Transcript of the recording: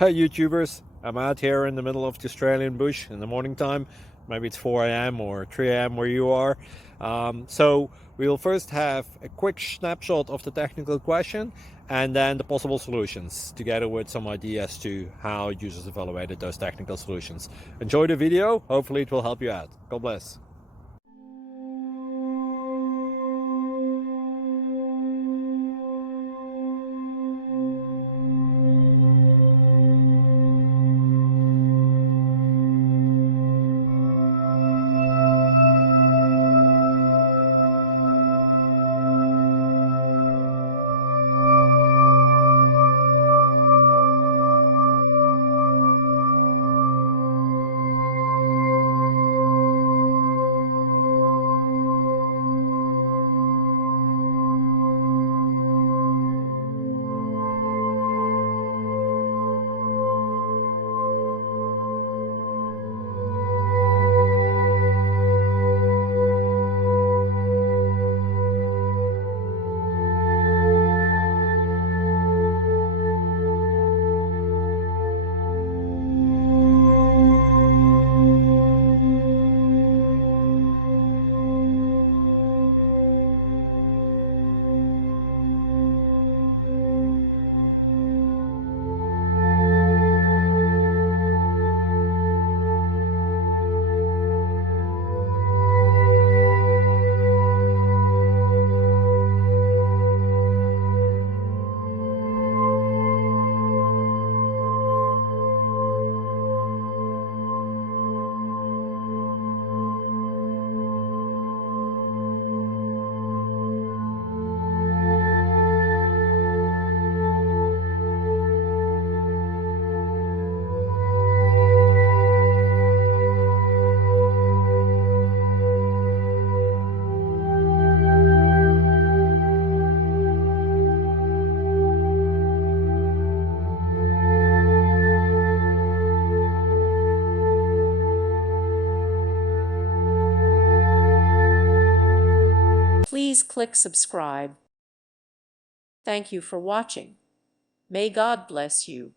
Hey YouTubers, I'm out here in the middle of the Australian bush in the morning time. Maybe it's 4 a.m. or 3 a.m. where you are. So we'll first have a quick snapshot of the technical question and then the possible solutions, together with some ideas to how users evaluated those technical solutions. Enjoy the video, hopefully it will help you out. God bless. Please click subscribe. Thank you for watching. May God bless you.